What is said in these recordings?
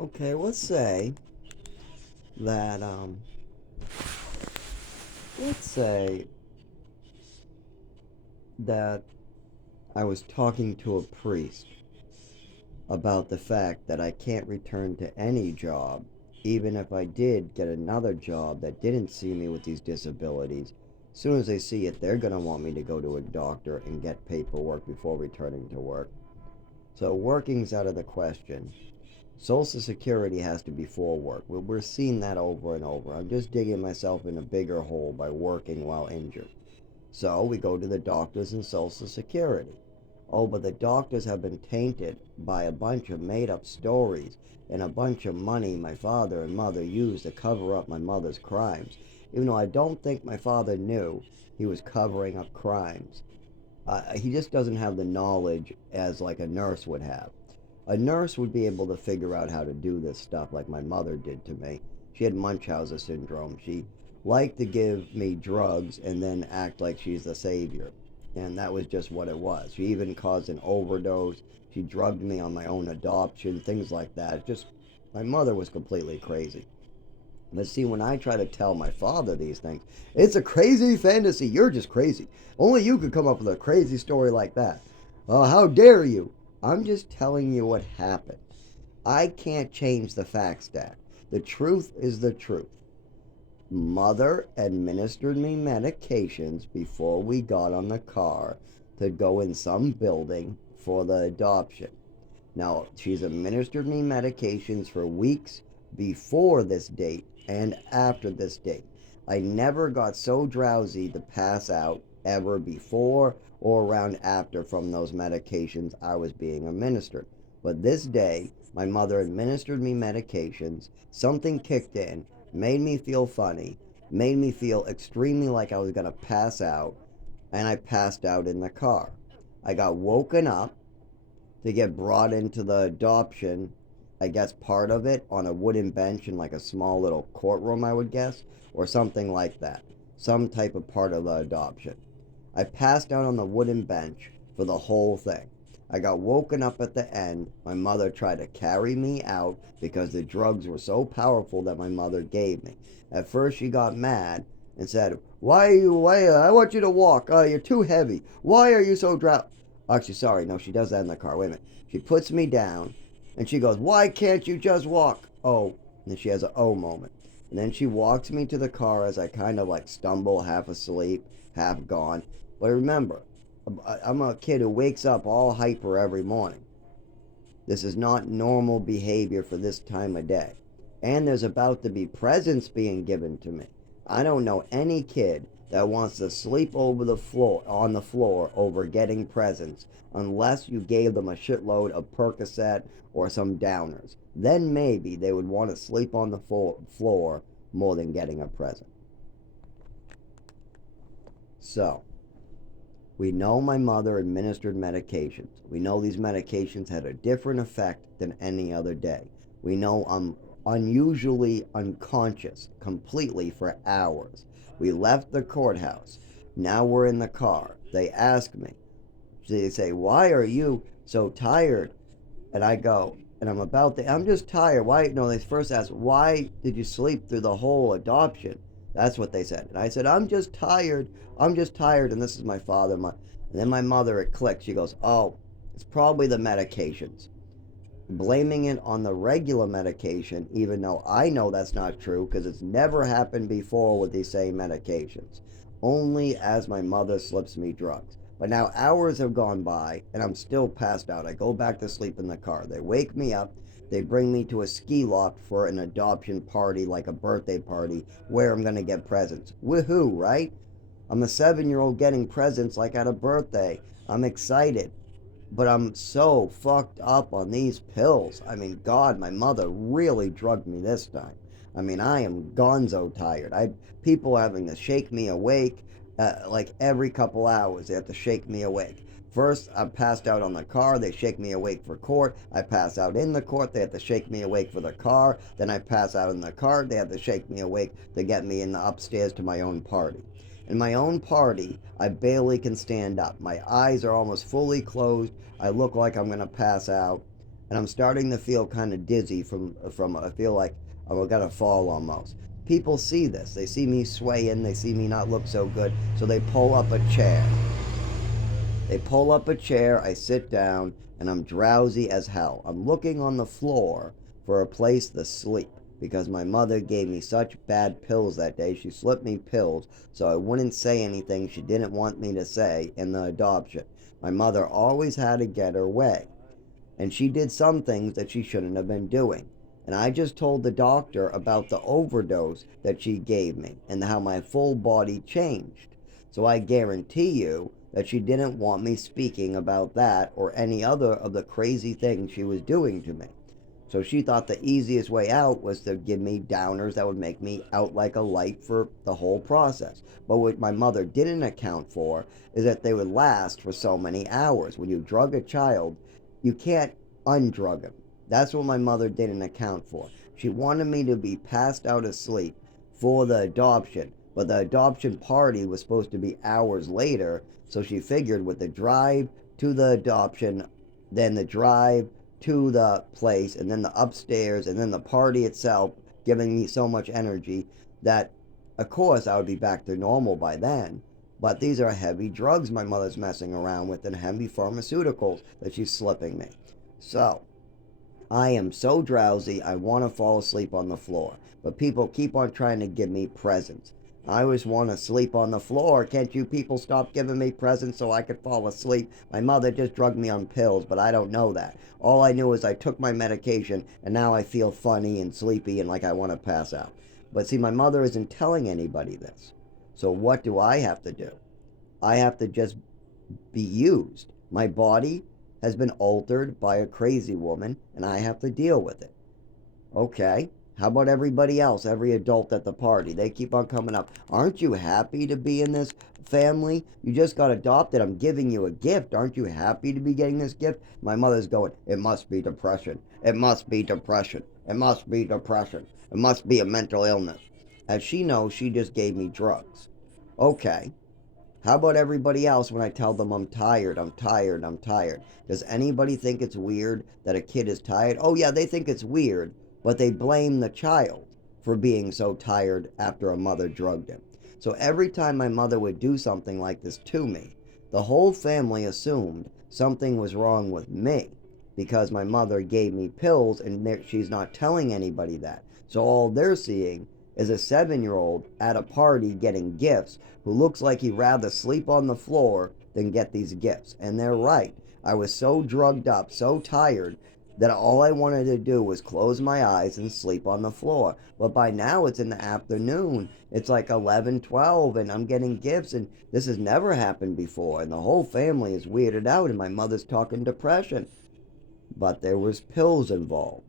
Okay, that, let's say that I was talking to a priest about the fact that I can't return to any job, even if I did get another job that didn't see me with these disabilities. As soon as they see it, they're going to want me to go to a doctor and get paperwork before returning to work. So working's out of the question. Social Security has to be for work. We're seeing that over and over. I'm just digging myself in a bigger hole by working while injured. So we go to the doctors and Social Security. Oh, but the doctors have been tainted by a bunch of made up stories and a bunch of money my father and mother used to cover up my mother's crimes. Even though I don't think my father knew he was covering up crimes. He just doesn't have the knowledge as like a nurse would have. A nurse would be able to figure out how to do this stuff like my mother did to me. She had Munchausen syndrome. She liked to give me drugs and then act like she's the savior. And that was just what it was. She even caused an overdose. She drugged me on my own adoption, things like that. Just, my mother was completely crazy. But see, when I try to tell my father these things, it's a crazy fantasy. You're just crazy. Only you could come up with a crazy story like that. Oh, how dare you? I'm just telling you what happened. I can't change the facts, Dad. The truth is the truth. Mother administered me medications before we got on the car to go in some building for the adoption. Now, she's administered me medications for weeks before this date and after this date. I never got so drowsy to pass out ever before or around after from those medications I was being administered. But this day, my mother administered me medications, something kicked in, made me feel funny, made me feel extremely like I was going to pass out, and I passed out in the car. I got woken up to get brought into the adoption, I guess part of it, on a wooden bench in like a small little courtroom, I would guess, or something like that. Some type of part of the adoption. I passed out on the wooden bench for the whole thing. I got woken up at the end. My mother tried to carry me out because the drugs were so powerful that my mother gave me. At first, she got mad and said, why, I want you to walk. You're too heavy. Why are you so drowsy? Actually, sorry, no, she does that in the car. Wait a minute. She puts me down and she goes, why can't you just walk? Oh, and then she has an oh moment. And then she walks me to the car as I kind of like stumble, half asleep, half gone. But remember, I'm a kid who wakes up all hyper every morning. This is not normal behavior for this time of day. And there's about to be presents being given to me. I don't know any kid that wants to sleep over the floor on the floor over getting presents unless you gave them a shitload of Percocet or some downers. Then maybe they would want to sleep on the floor more than getting a present. So, we know my mother administered medications. We know these medications had a different effect than any other day. We know I'm unusually unconscious completely for hours. We left the courthouse. Now we're in the car. They ask me, they say, why are you so tired? And I go, and I'm just tired. Why? No, they first asked, why did you sleep through the whole adoption? That's what they said. And I said, I'm just tired. I'm just tired. And this is my father. And then my mother, it clicked. She goes, oh, it's probably the medications. Blaming it on the regular medication, even though I know that's not true because it's never happened before with these same medications. Only as my mother slips me drugs. But now hours have gone by and I'm still passed out. I go back to sleep in the car. They wake me up. They bring me to a ski loft for an adoption party, like a birthday party, where I'm going to get presents. Woohoo, right? I'm a 7-year old getting presents like at a birthday. I'm excited, but I'm so fucked up on these pills. I mean, God, my mother really drugged me this time. I mean, I am gonzo tired. People having to shake me awake, like every couple hours. They have to shake me awake. First, I passed out on the car. They shake me awake for court. I pass out in the court. They have to shake me awake for the car. Then I pass out in the car. They have to shake me awake to get me in the upstairs to my own party. In my own party, I barely can stand up. My eyes are almost fully closed. I look like I'm going to pass out. and I'm starting to feel kind of dizzy from I feel like I'm gonna fall almost. People see this. They see me swaying. They see me not look so good. So they pull up a chair. They pull up a chair. I sit down, and I'm drowsy as hell. I'm looking on the floor for a place to sleep because my mother gave me such bad pills that day. She slipped me pills so I wouldn't say anything she didn't want me to say in the adoption. My mother always had to get her way, and she did some things that she shouldn't have been doing. And I just told the doctor about the overdose that she gave me and how my full body changed. So I guarantee you that she didn't want me speaking about that or any other of the crazy things she was doing to me. So she thought the easiest way out was to give me downers that would make me out like a light for the whole process. But what my mother didn't account for is that they would last for so many hours. When you drug a child, you can't undrug him. That's what my mother didn't account for. She wanted me to be passed out asleep for the adoption, but the adoption party was supposed to be hours later, so she figured with the drive to the adoption, then the drive to the place, and then the upstairs, and then the party itself giving me so much energy that, of course, I would be back to normal by then. But these are heavy drugs my mother's messing around with and heavy pharmaceuticals that she's slipping me. So, I am so drowsy, I want to fall asleep on the floor. But people keep on trying to give me presents. I always want to sleep on the floor. Can't you people stop giving me presents so I could fall asleep? My mother just drugged me on pills, but I don't know that. All I knew is I took my medication, and now I feel funny and sleepy and like I want to pass out. But see, my mother isn't telling anybody this. So what do I have to do? I have to just be used. My body has been altered by a crazy woman, and I have to deal with it. Okay. How about everybody else, every adult at the party? They keep on coming up. Aren't you happy to be in this family? You just got adopted. I'm giving you a gift. Aren't you happy to be getting this gift? My mother's going, it must be depression. It must be depression. It must be depression. It must be a mental illness. As she knows, she just gave me drugs. Okay. How about everybody else when I tell them I'm tired, I'm tired, I'm tired? Does anybody think it's weird that a kid is tired? Oh, yeah, they think it's weird, but they blame the child for being so tired after a mother drugged him. So every time my mother would do something like this to me, the whole family assumed something was wrong with me because my mother gave me pills and she's not telling anybody that. So all they're seeing is a 7-year-old at a party getting gifts who looks like he'd rather sleep on the floor than get these gifts. And they're right. I was so drugged up, so tired, that all I wanted to do was close my eyes and sleep on the floor. But by now it's in the afternoon. It's like 11, 12, and I'm getting gifts, and this has never happened before. And the whole family is weirded out, and my mother's talking depression. But there was pills involved.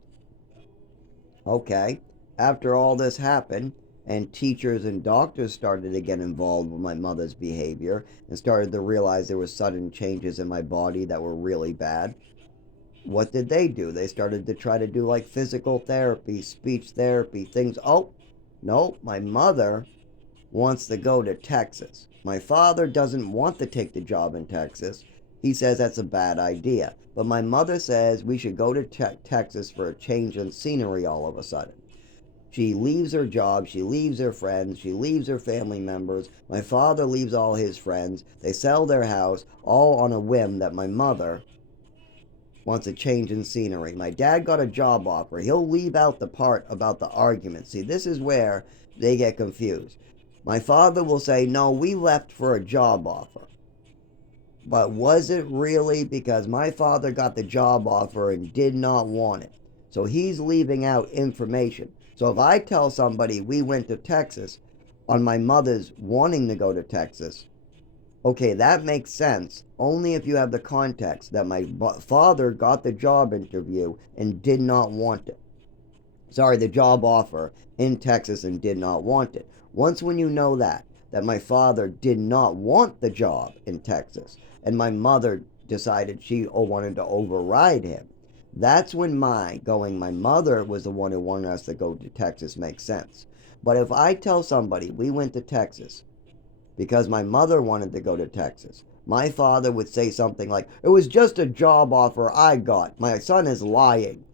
Okay. After all this happened, and teachers and doctors started to get involved with my mother's behavior and started to realize there were sudden changes in my body that were really bad, what did they do? They started to try to do like physical therapy, speech therapy, things. Oh, no, my mother wants to go to Texas. My father doesn't want to take the job in Texas. He says that's a bad idea. But my mother says we should go to Texas for a change in scenery all of a sudden. She leaves her job, she leaves her friends, she leaves her family members. My father leaves all his friends. They sell their house, all on a whim that my mother wants a change in scenery. My dad got a job offer. He'll leave out the part about the argument. See, this is where they get confused. My father will say, no, we left for a job offer. But was it really because my father got the job offer and did not want it? So he's leaving out information. So if I tell somebody we went to Texas on my mother's wanting to go to Texas, okay, that makes sense only if you have the context that my father got the job interview and did not want it. Sorry, the job offer in Texas and did not want it. Once when you know that my father did not want the job in Texas and my mother decided she wanted to override him, that's when my mother was the one who wanted us to go to Texas makes sense. But if I tell somebody we went to Texas because my mother wanted to go to Texas, My father would say something like, "It was just a job offer I got." My son is lying,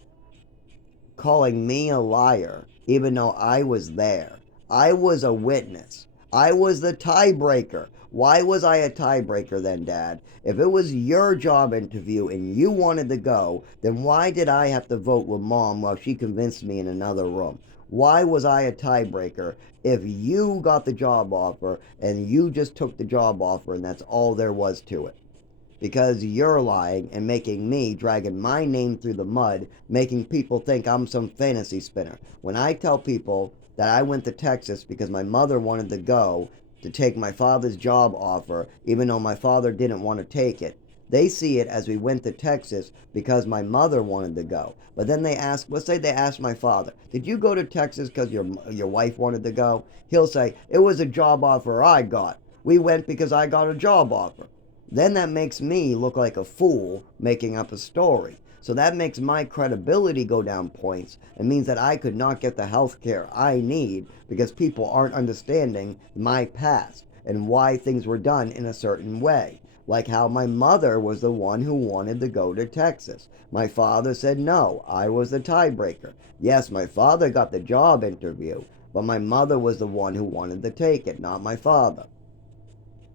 calling me a liar, even though I was there. I was a witness. I was the tiebreaker. Why was I a tiebreaker then, Dad? If it was your job interview and you wanted to go, then why did I have to vote with Mom while she convinced me in another room? Why was I a tiebreaker if you got the job offer and you just took the job offer and that's all there was to it? Because you're lying and making me dragging my name through the mud, making people think I'm some fantasy spinner. When I tell people that I went to Texas because my mother wanted to go to take my father's job offer, even though my father didn't want to take it, they see it as we went to Texas because my mother wanted to go. But then they ask, let's say they ask my father, did you go to Texas because your wife wanted to go? He'll say, it was a job offer I got. We went because I got a job offer. Then that makes me look like a fool making up a story. So that makes my credibility go down points and means that I could not get the health care I need because people aren't understanding my past and why things were done in a certain way. Like how my mother was the one who wanted to go to Texas. My father said no, I was the tiebreaker. Yes, my father got the job interview, but my mother was the one who wanted to take it, not my father.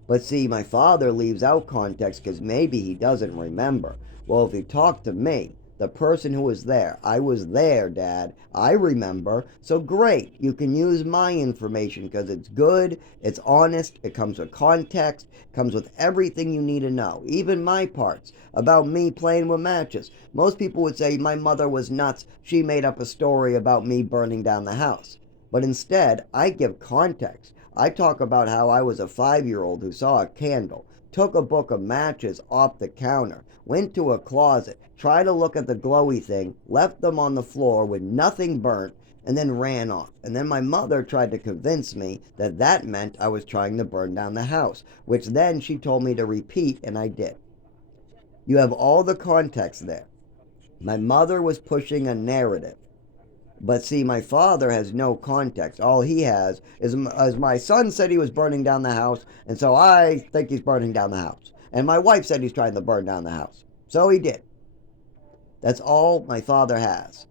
But see, my father leaves out context because maybe he doesn't remember. Well, if you talk to me, the person who was there, I was there, Dad. I remember. So great. You can use my information because it's good, it's honest, it comes with context, comes with everything you need to know, even my parts about me playing with matches. Most people would say my mother was nuts. She made up a story about me burning down the house. But instead, I give context. I talk about how I was a 5-year-old who saw a candle, took a book of matches off the counter, went to a closet, tried to look at the glowy thing, left them on the floor with nothing burnt, and then ran off. And then my mother tried to convince me that that meant I was trying to burn down the house, which then she told me to repeat, and I did. You have all the context there. My mother was pushing a narrative. But see, my father has no context. All he has is, as my son said he was burning down the house, and so I think he's burning down the house. And my wife said he's trying to burn down the house. So he did. That's all my father has.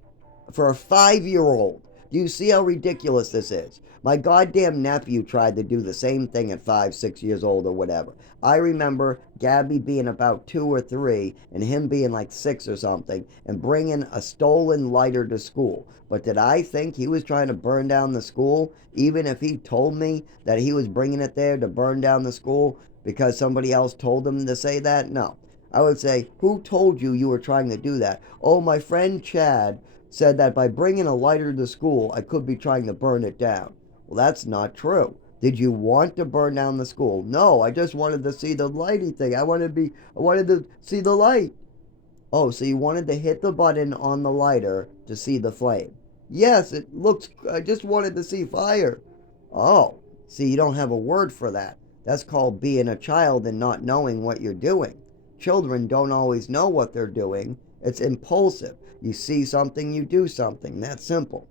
For a 5-year-old, do you see how ridiculous this is? My goddamn nephew tried to do the same thing at 5, 6 years old or whatever. I remember Gabby being about 2 or 3 and him being like 6 or something and bringing a stolen lighter to school. But did I think he was trying to burn down the school, even if he told me that he was bringing it there to burn down the school because somebody else told him to say that? No. I would say, who told you you were trying to do that? Oh, my friend Chad said that by bringing a lighter to school, I could be trying to burn it down. Well, that's not true. Did you want to burn down the school? No, I just wanted to see the lighty thing. I wanted to see the light. Oh, so you wanted to hit the button on the lighter to see the flame? Yes, it looks, I just wanted to see fire. Oh, see, you don't have a word for that. That's called being a child and not knowing what you're doing. Children don't always know what they're doing. It's impulsive. You see something, you do something. That's simple.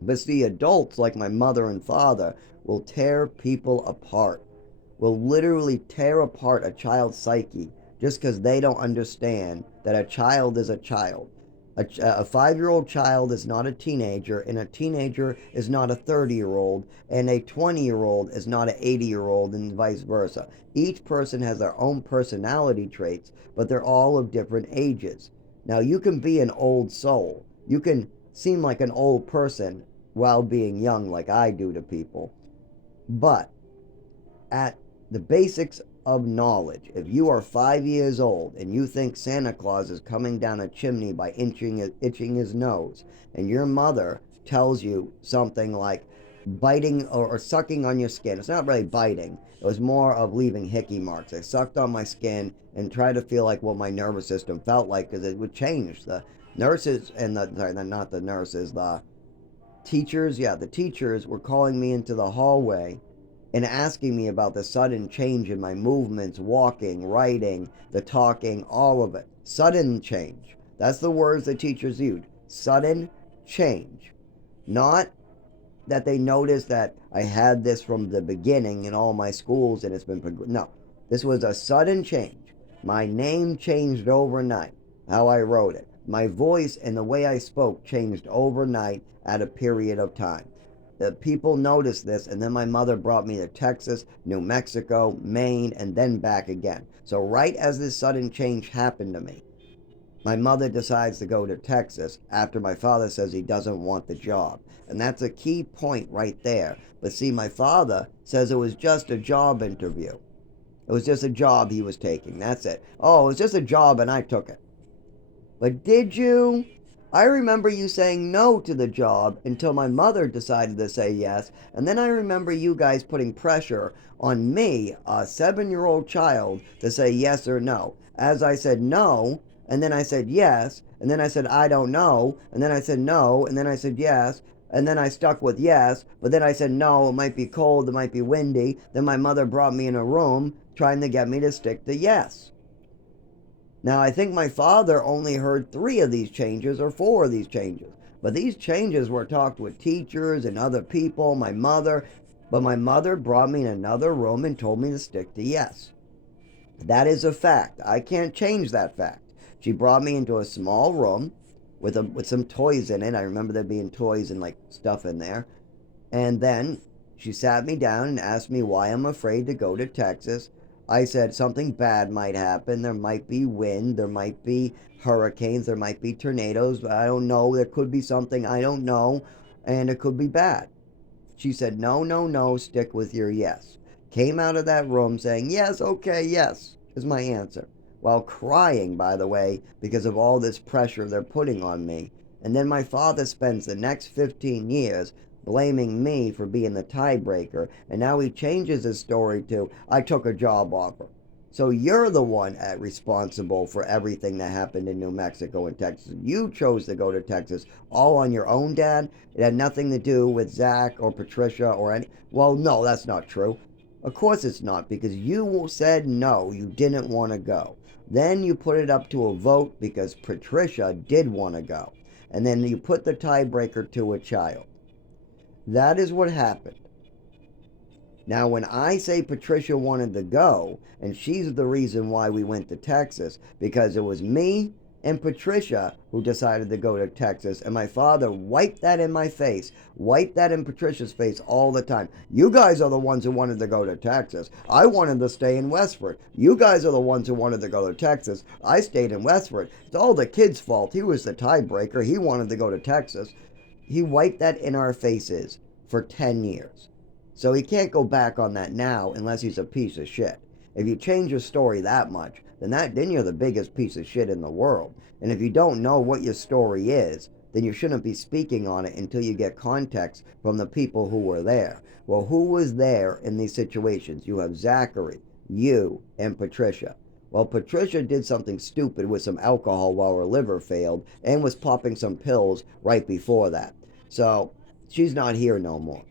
But see, adults like my mother and father will tear people apart, will literally tear apart a child's psyche just because they don't understand that a child is a child. A 5-year-old child is not a teenager, and a teenager is not a 30-year-old, and a 20-year-old is not an 80-year-old, and vice versa. Each person has their own personality traits, but they're all of different ages. Now, you can be an old soul. You can seem like an old person while being young, like I do to people. But at the basics of knowledge, if you are 5 years old and you think Santa Claus is coming down a chimney by itching his nose, and your mother tells you something like biting or sucking on your skin, it's not really biting. It was more of leaving hickey marks. I sucked on my skin and tried to feel like what my nervous system felt like because it would change. The nurses and not the nurses, the teachers, the teachers were calling me into the hallway and asking me about the sudden change in my movements, walking, writing, the talking, all of it. Sudden change. That's the words the teachers used. Sudden change. Not that they noticed that I had this from the beginning in all my schools and it's been no. This was a sudden change. My name changed overnight, how I wrote it. My voice and the way I spoke changed overnight at a period of time. The people noticed this, and then my mother brought me to Texas, New Mexico, Maine, and then back again. So right as this sudden change happened to me, my mother decides to go to Texas after my father says he doesn't want the job. And that's a key point right there. But see, my father says it was just a job interview. It was just a job he was taking. That's it. Oh, it was just a job and I took it. But did you? I remember you saying no to the job until my mother decided to say yes. And then I remember you guys putting pressure on me, a 7-year-old child, to say yes or no. As I said no, and then I said yes, and then I said I don't know, and then I said no, and then I said yes, and then I stuck with yes, but then I said no, it might be cold, it might be windy. Then my mother brought me in a room trying to get me to stick to yes. Now, I think my father only heard 3 of these changes or 4 of these changes. But these changes were talked with teachers and other people, my mother. But my mother brought me in another room and told me to stick to yes. That is a fact. I can't change that fact. She brought me into a small room with some toys in it. I remember there being toys and like stuff in there. And then she sat me down and asked me why I'm afraid to go to Texas. I said something bad might happen. There might be wind. There might be hurricanes. There might be tornadoes. I don't know. There could be something. I don't know. And it could be bad. She said, no, no, no. Stick with your yes. Came out of that room saying, yes, okay, yes, is my answer. While crying, by the way, because of all this pressure they're putting on me. And then my father spends the next 15 years blaming me for being the tiebreaker, and now he changes his story to, I took a job offer. So you're the one responsible for everything that happened in New Mexico and Texas. You chose to go to Texas all on your own, Dad. It had nothing to do with Zach or Patricia or any. Well, no, that's not true. Of course it's not, because you said no, you didn't want to go. Then you put it up to a vote because Patricia did want to go. And then you put the tiebreaker to a child. That is what happened. Now, when I say Patricia wanted to go, and she's the reason why we went to Texas, because it was me and Patricia who decided to go to Texas, and my father wiped that in my face, wiped that in Patricia's face all the time. You guys are the ones who wanted to go to Texas. I wanted to stay in Westford. You guys are the ones who wanted to go to Texas. I stayed in Westford. It's all the kid's fault. He was the tiebreaker. He wanted to go to Texas. He wiped that in our faces for 10 years. So he can't go back on that now unless he's a piece of shit. If you change your story that much, then you're the biggest piece of shit in the world. And if you don't know what your story is, then you shouldn't be speaking on it until you get context from the people who were there. Well, who was there in these situations? You have Zachary, you, and Patricia. Well, Patricia did something stupid with some alcohol while her liver failed and was popping some pills right before that. So she's not here no more.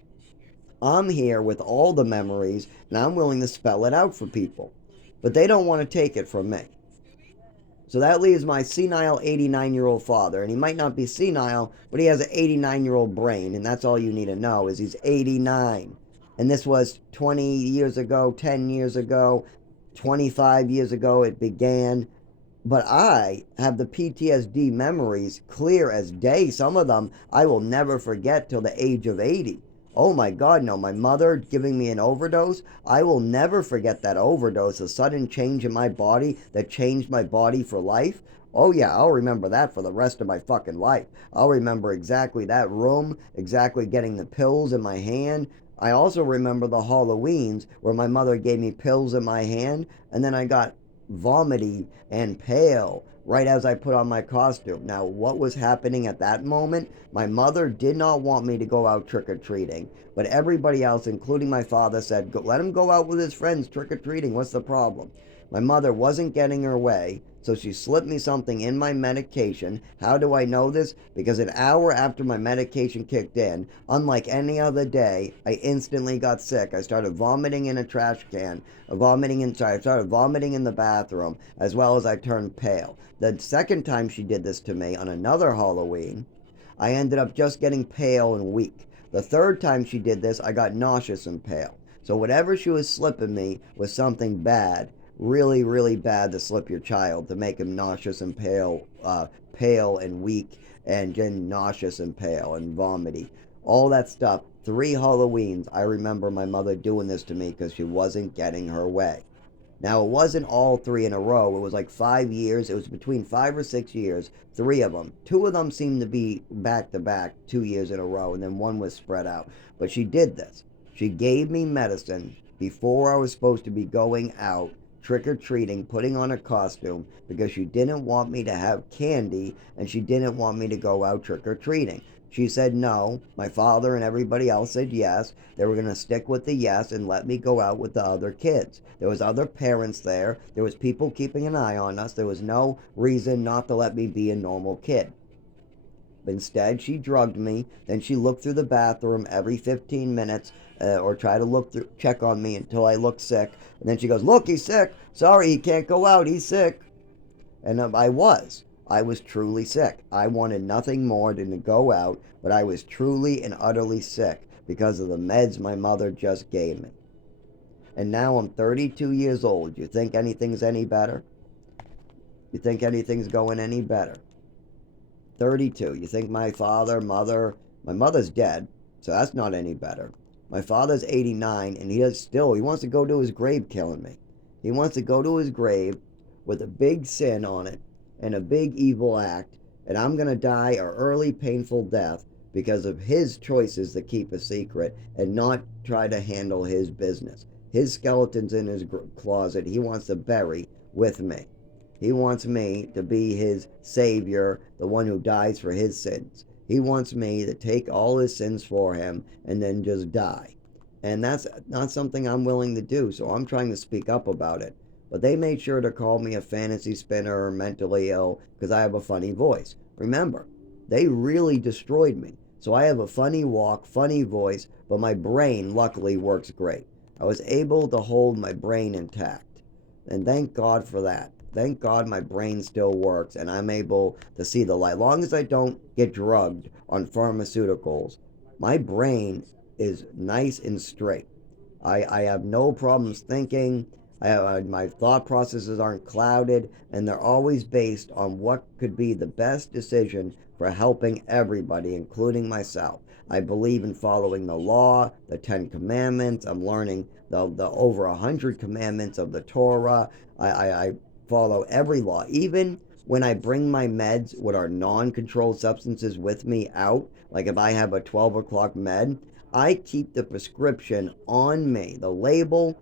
I'm here with all the memories, and I'm willing to spell it out for people. But they don't want to take it from me. So that leaves my senile 89-year-old father, and he might not be senile, but he has an 89-year-old brain, and that's all you need to know is he's 89. And this was 20 years ago, 10 years ago, 25 years ago it began. But I have the PTSD memories clear as day. Some of them I will never forget till the age of 80. Oh my God, no. My mother giving me an overdose. I will never forget that overdose. A sudden change in my body that changed my body for life. Oh yeah, I'll remember that for the rest of my fucking life. I'll remember exactly that room, exactly getting the pills in my hand. I also remember the Halloweens where my mother gave me pills in my hand and then I got vomity and pale right as I put on my costume. Now, what was happening at that moment? My mother did not want me to go out trick-or-treating, but everybody else, including my father, said, let him go out with his friends trick-or-treating. What's the problem? My mother wasn't getting her way, so she slipped me something in my medication. How do I know this? Because an hour after my medication kicked in, unlike any other day, I instantly got sick. I started vomiting in a trash can, I started vomiting in the bathroom, as well as I turned pale. The second time she did this to me, on another Halloween, I ended up just getting pale and weak. The third time she did this, I got nauseous and pale. So whatever she was slipping me was something bad, really, really bad to slip your child to make him nauseous and pale and weak, and then nauseous and pale and vomity. All that stuff. 3 Halloweens, I remember my mother doing this to me because she wasn't getting her way. Now, it wasn't all 3 in a row. It was like 5 years. It was between 5 or 6 years, 3 of them. 2 of them seemed to be back to back, 2 years in a row, and then one was spread out. But she did this. She gave me medicine before I was supposed to be going out trick or treating, putting on a costume, because she didn't want me to have candy and she didn't want me to go out trick or treating. She said no. My father and everybody else said yes. They were going to stick with the yes and let me go out with the other kids. There was other parents there. There was people keeping an eye on us. There was no reason not to let me be a normal kid. But instead, she drugged me. Then she looked through the bathroom every 15 minutes or try to check on me until I looked sick. And then she goes, "Look, he's sick. Sorry, he can't go out. He's sick." And I was. I was truly sick. I wanted nothing more than to go out, but I was truly and utterly sick because of the meds my mother just gave me. And now I'm 32 years old. You think anything's any better? You think anything's going any better? 32. You think my mother's dead, so that's not any better. My father's 89, and he wants to go to his grave killing me. He wants to go to his grave with a big sin on it and a big evil act, and I'm going to die a early, painful death because of his choices to keep a secret and not try to handle his business. His skeleton's in his closet. He wants to bury with me. He wants me to be his savior, the one who dies for his sins. He wants me to take all his sins for him and then just die. And that's not something I'm willing to do, so I'm trying to speak up about it. But they made sure to call me a fantasy spinner or mentally ill because I have a funny voice. Remember, they really destroyed me. So I have a funny walk, funny voice, but my brain luckily works great. I was able to hold my brain intact. And thank God for that. Thank God my brain still works and I'm able to see the light. As long as I don't get drugged on pharmaceuticals, my brain is nice and straight. I have no problems thinking. My thought processes aren't clouded, and they're always based on what could be the best decision for helping everybody, including myself. I believe in following the law, the 10 Commandments. I'm learning the over 100 commandments of the Torah. I follow every law. Even when I bring my meds, what are non-controlled substances, with me out, like if I have a 12 o'clock med, I keep the prescription on me, the label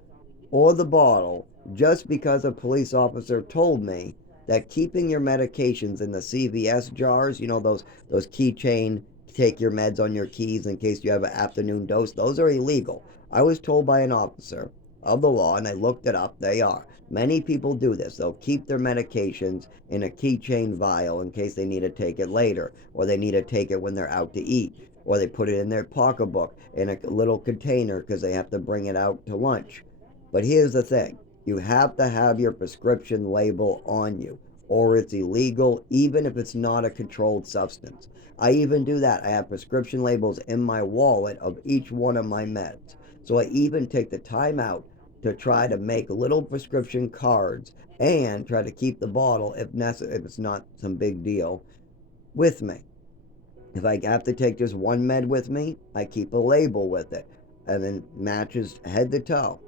or the bottle, just because a police officer told me that keeping your medications in the CVS jars, those keychain, take your meds on your keys in case you have an afternoon dose, those are illegal. I was told by an officer of the law, and I looked it up, they are. Many people do this. They'll keep their medications in a keychain vial in case they need to take it later, or they need to take it when they're out to eat, or they put it in their pocketbook in a little container because they have to bring it out to lunch. But here's the thing. You have to have your prescription label on you, or it's illegal, even if it's not a controlled substance. I even do that. I have prescription labels in my wallet of each one of my meds. So I even take the time out to try to make little prescription cards and try to keep the bottle, if it's not some big deal, with me. If I have to take just one med with me, I keep a label with it, and then matches head to toe.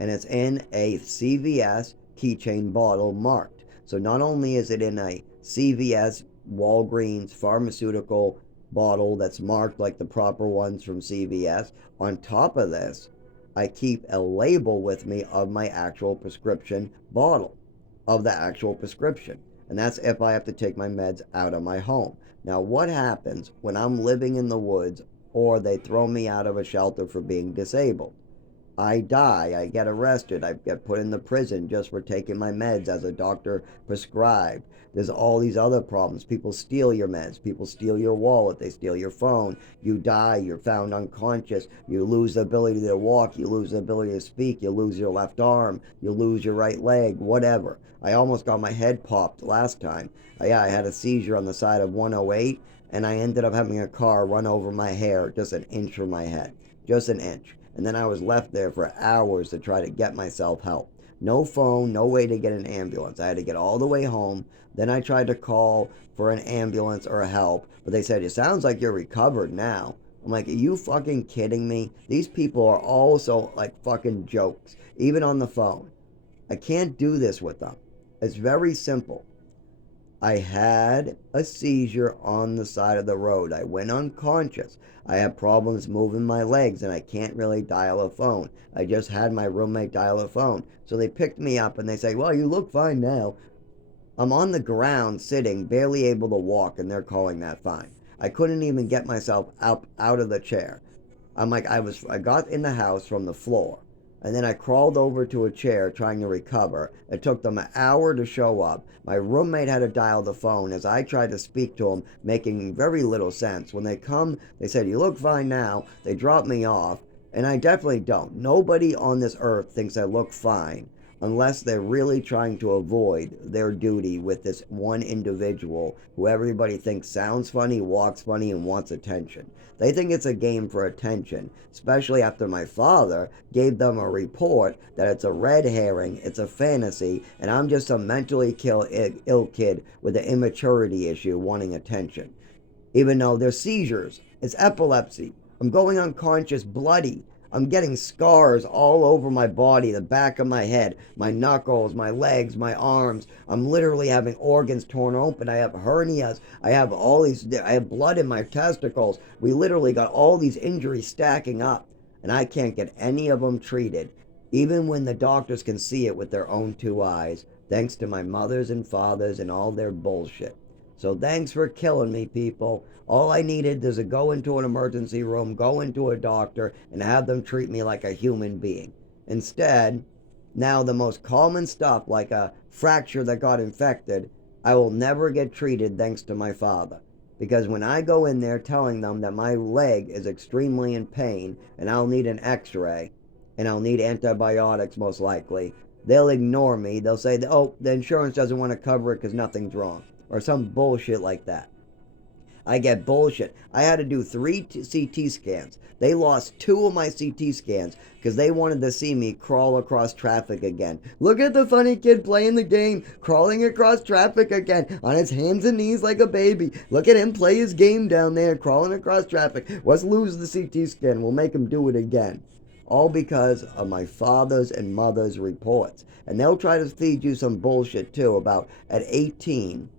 And it's in a CVS keychain bottle marked. So not only is it in a CVS, Walgreens, pharmaceutical bottle that's marked like the proper ones from CVS, on top of this, I keep a label with me of my actual prescription bottle, of the actual prescription. And that's if I have to take my meds out of my home. Now, what happens when I'm living in the woods or they throw me out of a shelter for being disabled? I die, I get arrested, I get put in the prison just for taking my meds as a doctor prescribed. There's all these other problems. People steal your meds, people steal your wallet, they steal your phone. You die, you're found unconscious, you lose the ability to walk, you lose the ability to speak, you lose your left arm, you lose your right leg, whatever. I almost got my head popped last time. I had a seizure on the side of 108, and I ended up having a car run over my hair just an inch from my head. Just an inch. and then I was left there for hours to try to get myself help. No phone, no way to get an ambulance. I had to get all the way home. Then I tried to call for an ambulance or help, but they said, it sounds like you're recovered now. I'm like, are you fucking kidding me? These people are also like fucking jokes, even on the phone. I can't do this with them. It's very simple. I had a seizure on the side of the road. I went unconscious. I have problems moving my legs and I can't really dial a phone. I just had my roommate dial a phone. So they picked me up and they say, well, you look fine now. I'm on the ground sitting, barely able to walk, and they're calling that fine. I couldn't even get myself up out of the chair. I got in the house from the floor, and then I crawled over to a chair trying to recover. It took them an hour to show up. My roommate had to dial the phone as I tried to speak to him, making very little sense. When they come, they said, you look fine now. They dropped me off, and I definitely don't. Nobody on this earth thinks I look fine unless they're really trying to avoid their duty with this one individual who everybody thinks sounds funny, walks funny, and wants attention. They think it's a game for attention, especially after my father gave them a report that it's a red herring, it's a fantasy, and I'm just a mentally ill kid with an immaturity issue wanting attention. Even though they're seizures, it's epilepsy. I'm going unconscious, bloody. I'm getting scars all over my body, the back of my head, my knuckles, my legs, my arms. I'm literally having organs torn open. I have hernias. I have blood in my testicles. We literally got all these injuries stacking up, and I can't get any of them treated, even when the doctors can see it with their own two eyes, thanks to my mothers and fathers and all their bullshit. So thanks for killing me, people. All I needed is to go into an emergency room, go into a doctor, and have them treat me like a human being. Instead, now the most common stuff, like a fracture that got infected, I will never get treated thanks to my father. Because when I go in there telling them that my leg is extremely in pain and I'll need an x-ray and I'll need antibiotics most likely, they'll ignore me. They'll say, oh, the insurance doesn't want to cover it because nothing's wrong. Or some bullshit like that. I get bullshit. I had to do 3 CT scans. They lost 2 of my CT scans because they wanted to see me crawl across traffic again. Look at the funny kid playing the game, crawling across traffic again on his hands and knees like a baby. Look at him play his game down there, crawling across traffic. Let's lose the CT scan. We'll make him do it again. All because of my father's and mother's reports. And they'll try to feed you some bullshit too about at 18.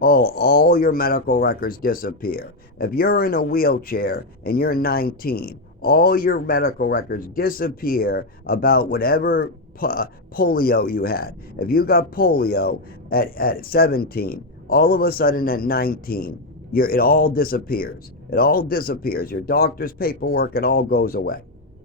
Oh, all your medical records disappear. If you're in a wheelchair and you're 19, all your medical records disappear about whatever polio you had. If you got polio at 17, all of a sudden at 19, it all disappears. It all disappears. Your doctor's paperwork, it all goes away.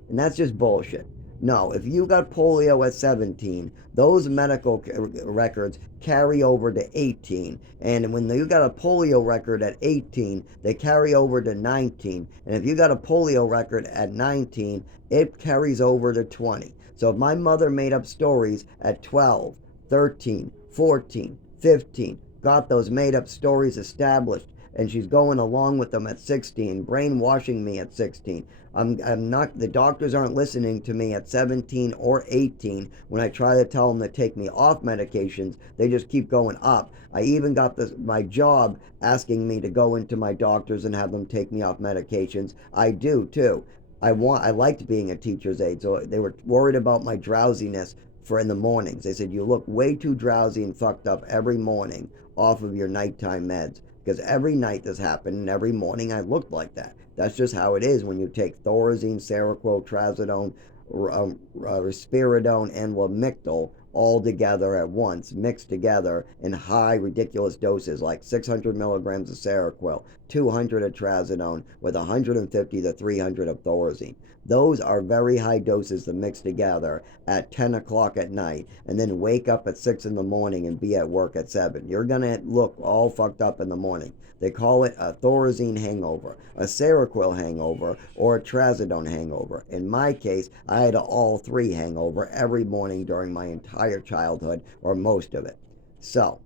And that's just bullshit. No, if you got polio at 17, those medical records carry over to 18. And when you got a polio record at 18, they carry over to 19. And if you got a polio record at 19, it carries over to 20. So if my mother made up stories at 12, 13, 14, 15, got those made up stories established, and she's going along with them at 16, brainwashing me at 16. I'm not, the doctors aren't listening to me at 17 or 18 when I try to tell them to take me off medications. They just keep going up. I even got my job asking me to go into my doctors and have them take me off medications. I do too. I liked being a teacher's aide, so they were worried about my drowsiness for in the mornings. They said, you look way too drowsy and fucked up every morning off of your nighttime meds. Because every night this happened, and every morning I looked like that. That's just how it is when you take Thorazine, Seroquel, Trazodone, Risperidone, and Lamictal all together at once, mixed together in high, ridiculous doses, like 600 milligrams of Seroquel, 200 of Trazodone, with 150 to 300 of Thorazine. Those are very high doses to mix together at 10 o'clock at night and then wake up at 6 in the morning and be at work at 7. You're going to look all fucked up in the morning. They call it a Thorazine hangover, a Seroquel hangover, or a Trazodone hangover. In my case, I had an all 3 hangover every morning during my entire childhood, or most of it. So,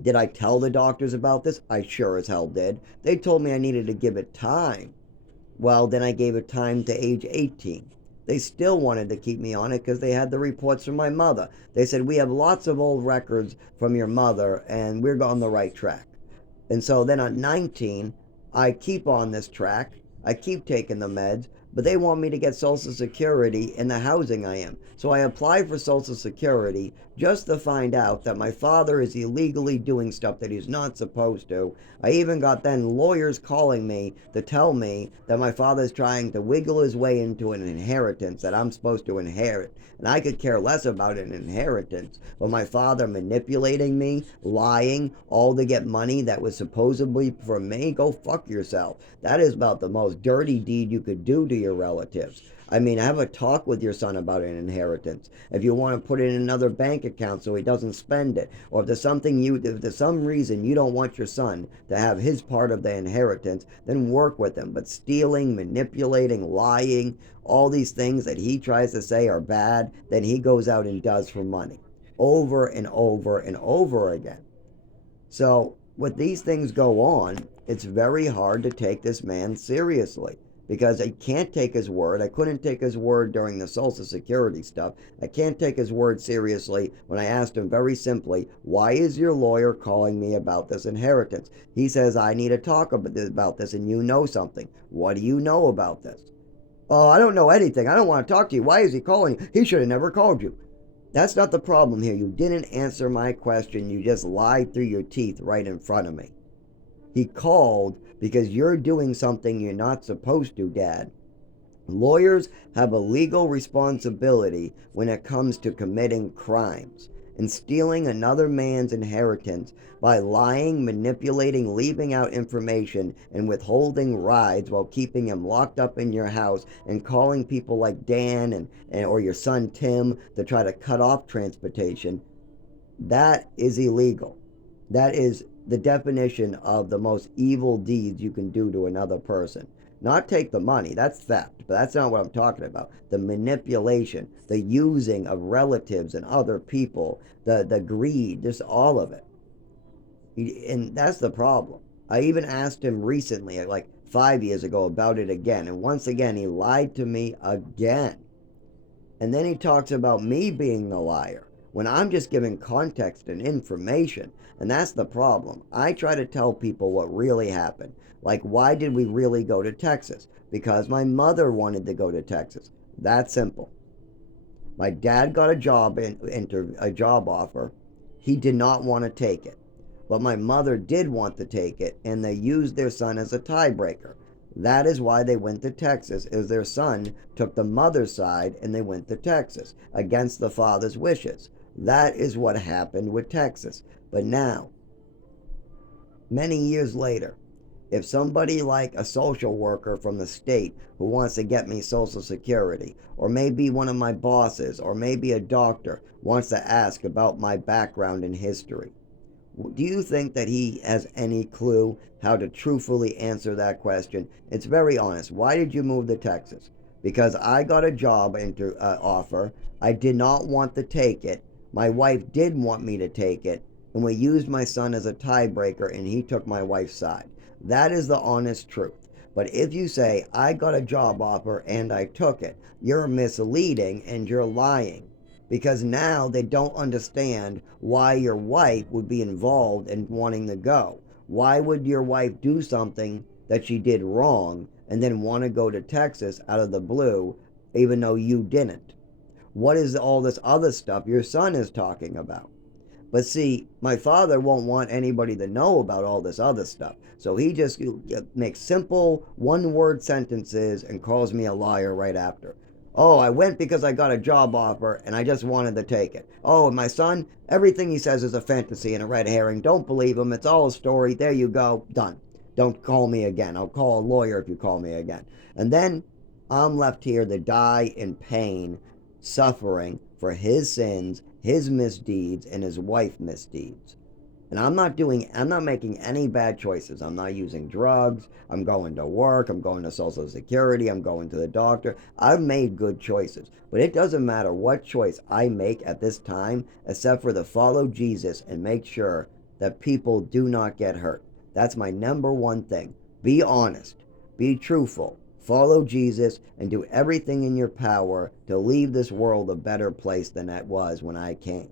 did I tell the doctors about this? I sure as hell did. They told me I needed to give it time. Well, then I gave it time to age 18. they still wanted to keep me on it because they had the reports from my mother. They said, we have lots of old records from your mother and we're on the right track. And so then at 19, I keep on this track. I keep taking the meds, but they want me to get Social Security in the housing I am. So I apply for Social Security just to find out that my father is illegally doing stuff that he's not supposed to. I even got then lawyers calling me to tell me that my father's trying to wiggle his way into an inheritance that I'm supposed to inherit. And I could care less about an inheritance, but my father manipulating me, lying, all to get money that was supposedly for me, go fuck yourself. That is about the most dirty deed you could do to your relatives. I mean, have a talk with your son about an inheritance. If you want to put it in another bank account so he doesn't spend it, or if there's some reason you don't want your son to have his part of the inheritance, then work with him. But stealing, manipulating, lying, all these things that he tries to say are bad, then he goes out and does for money, over and over and over again. So, with these things go on, it's very hard to take this man seriously because I can't take his word. I couldn't take his word during the Social Security stuff. I can't take his word seriously when I asked him very simply, why is your lawyer calling me about this inheritance? He says, I need to talk about this and you know something. What do you know about this? Oh, I don't know anything. I don't want to talk to you. Why is he calling you? He should have never called you. That's not the problem here. You didn't answer my question. You just lied through your teeth right in front of me. He called because you're doing something you're not supposed to, Dad. Lawyers have a legal responsibility when it comes to committing crimes. And stealing another man's inheritance by lying, manipulating, leaving out information, and withholding rides while keeping him locked up in your house and calling people like Dan or your son Tim to try to cut off transportation, that is illegal. That is the definition of the most evil deeds you can do to another person. Not take the money, that's theft, but that's not what I'm talking about. The manipulation, the using of relatives and other people, the greed, just all of it. And that's the problem. I even asked him recently, like 5 years ago, about it again. And once again, he lied to me again. And then he talks about me being the liar when I'm just giving context and information. And that's the problem. I try to tell people what really happened. Like, why did we really go to Texas? Because my mother wanted to go to Texas. That simple. My dad got a job a job offer. He did not want to take it. But my mother did want to take it, and they used their son as a tiebreaker. That is why they went to Texas, is their son took the mother's side and they went to Texas against the father's wishes. That is what happened with Texas. But now, many years later, if somebody like a social worker from the state who wants to get me Social Security, or maybe one of my bosses, or maybe a doctor wants to ask about my background and history, do you think that he has any clue how to truthfully answer that question? It's very honest. Why did you move to Texas? Because I got a job offer. I did not want to take it. My wife did want me to take it, and we used my son as a tiebreaker, and he took my wife's side. That is the honest truth. But if you say, I got a job offer and I took it, you're misleading and you're lying. Because now they don't understand why your wife would be involved in wanting to go. Why would your wife do something that she did wrong and then want to go to Texas out of the blue, even though you didn't? What is all this other stuff your son is talking about? But see, my father won't want anybody to know about all this other stuff. So he just makes simple one-word sentences and calls me a liar right after. Oh, I went because I got a job offer and I just wanted to take it. Oh, and my son, everything he says is a fantasy and a red herring. Don't believe him. It's all a story. There you go. Done. Don't call me again. I'll call a lawyer if you call me again. And then I'm left here to die in pain, suffering for his sins, his misdeeds, and his wife's misdeeds. And I'm not making any bad choices. I'm not using drugs. I'm going to work. I'm going to Social Security. I'm going to the doctor. I've made good choices. But it doesn't matter what choice I make at this time, except for to follow Jesus and make sure that people do not get hurt. That's my number one thing. Be honest. Be truthful. follow Jesus and do everything in your power to leave this world a better place than it was when I came.